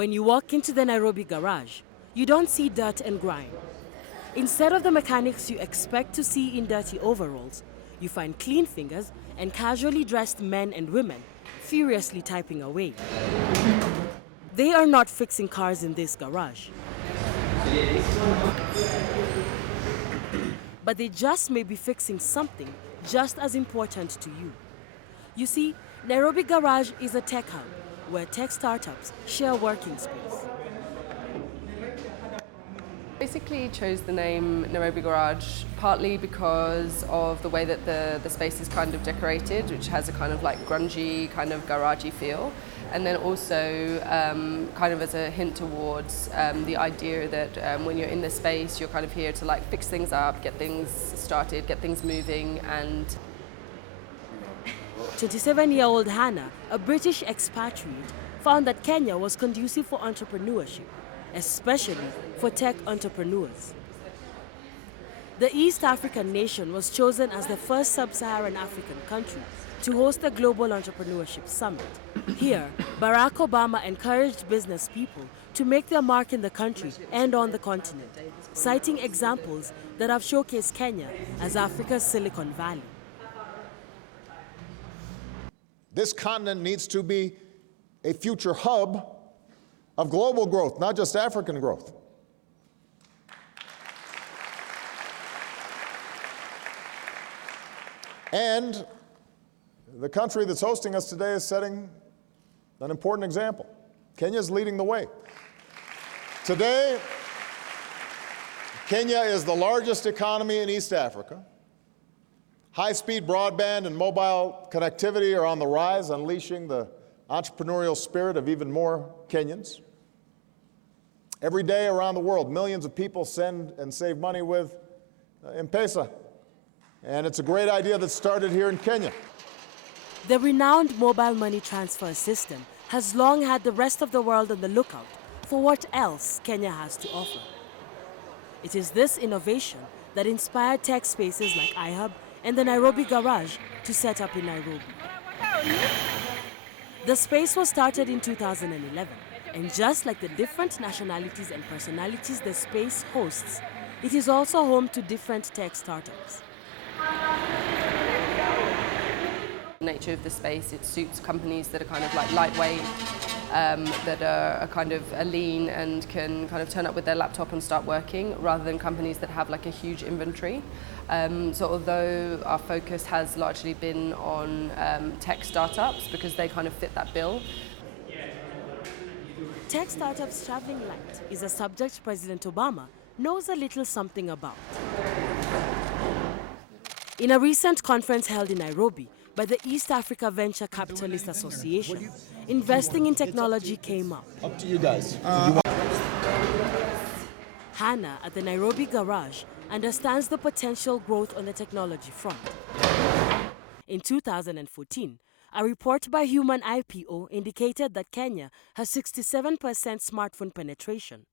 When you walk into the Nairobi garage, you don't see dirt and grime. Instead of the mechanics you expect to see in dirty overalls, you find clean fingers and casually dressed men and women furiously typing away. They are not fixing cars in this garage. But they just may be fixing something just as important to you. You see, Nairobi Garage is a tech hub where tech startups share working space. Basically chose the name Nairobi Garage partly because of the way that the space is kind of decorated, which has a kind of like grungy, kind of garagey feel. And then also kind of as a hint towards the idea that when you're in the space, you're kind of here to like fix things up, get things started, get things moving. And 27-year-old Hannah, a British expatriate, found that Kenya was conducive for entrepreneurship, especially for tech entrepreneurs. The East African nation was chosen as the first sub-Saharan African country to host the Global Entrepreneurship Summit. Here, Barack Obama encouraged business people to make their mark in the country and on the continent, citing examples that have showcased Kenya as Africa's Silicon Valley. This continent needs to be a future hub of global growth, not just African growth. And the country that's hosting us today is setting an important example. Kenya is leading the way. Today, Kenya is the largest economy in East Africa. High-speed broadband and mobile connectivity are on the rise, unleashing the entrepreneurial spirit of even more Kenyans. Every day around the world, millions of people send and save money with M-Pesa. And it's a great idea that started here in Kenya. The renowned mobile money transfer system has long had the rest of the world on the lookout for what else Kenya has to offer. It is this innovation that inspired tech spaces like iHub and the Nairobi Garage to set up in Nairobi. The space was started in 2011, and just like the different nationalities and personalities the space hosts, it is also home to different tech startups. The nature of the space, it suits companies that are kind of like lightweight, that are kind of lean and can kind of turn up with their laptop and start working, rather than companies that have like a huge inventory. So although our focus has largely been on tech startups because they kind of fit that bill. Tech startups traveling light is a subject President Obama knows a little something about. In a recent conference held in Nairobi by the East Africa Venture Capitalist Association, investing in technology came up. Up to you guys. Hannah at the Nairobi Garage understands the potential growth on the technology front. In 2014, a report by Human IPO indicated that Kenya has 67% smartphone penetration,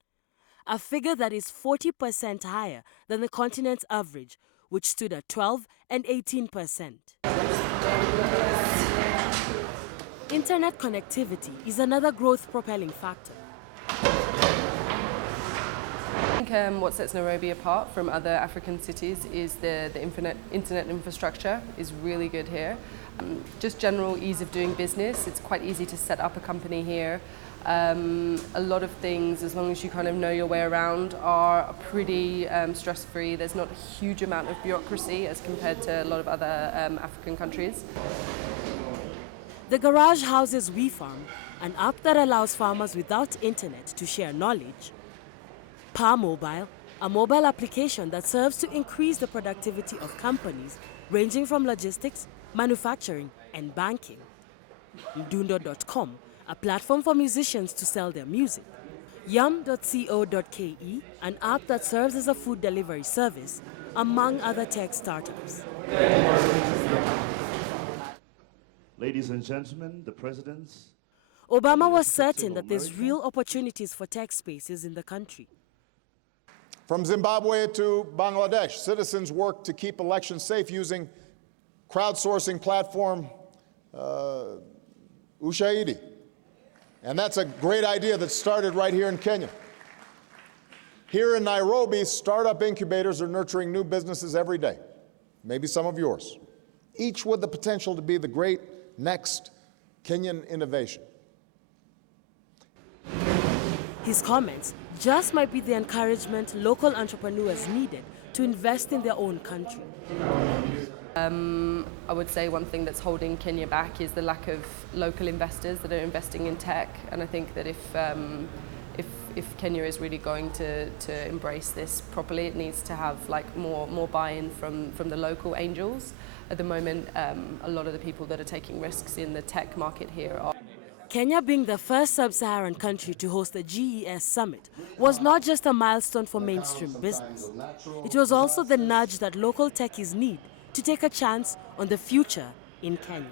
a figure that is 40% higher than the continent's average, which stood at 12 and 18%. Internet connectivity is another growth-propelling factor. I think what sets Nairobi apart from other African cities is the internet infrastructure is really good here. Just general ease of doing business. It's quite easy to set up a company here. A lot of things, as long as you kind of know your way around, are pretty stress-free. There's not a huge amount of bureaucracy as compared to a lot of other African countries. The garage houses WeFarm, an app that allows farmers without internet to share knowledge. Pa Mobile, a mobile application that serves to increase the productivity of companies ranging from logistics, manufacturing, and banking. Dundo.com, a platform for musicians to sell their music. Yum.co.ke, an app that serves as a food delivery service, among other tech startups. Ladies and gentlemen, the presidents. Obama was certain that there's real opportunities for tech spaces in the country. From Zimbabwe to Bangladesh, citizens work to keep elections safe using crowdsourcing platform Ushahidi. And that's a great idea that started right here in Kenya. Here in Nairobi, startup incubators are nurturing new businesses every day, maybe some of yours, each with the potential to be the great next Kenyan innovation. His comments just might be the encouragement local entrepreneurs needed to invest in their own country. I would say one thing that's holding Kenya back is the lack of local investors that are investing in tech, and I think that if Kenya is really going to embrace this properly, it needs to have more buy-in from the local angels. At the moment, a lot of the people that are taking risks in the tech market here are. Kenya being the first sub-Saharan country to host a GES summit was not just a milestone for mainstream business. It was also the nudge that local techies need to take a chance on the future in Kenya.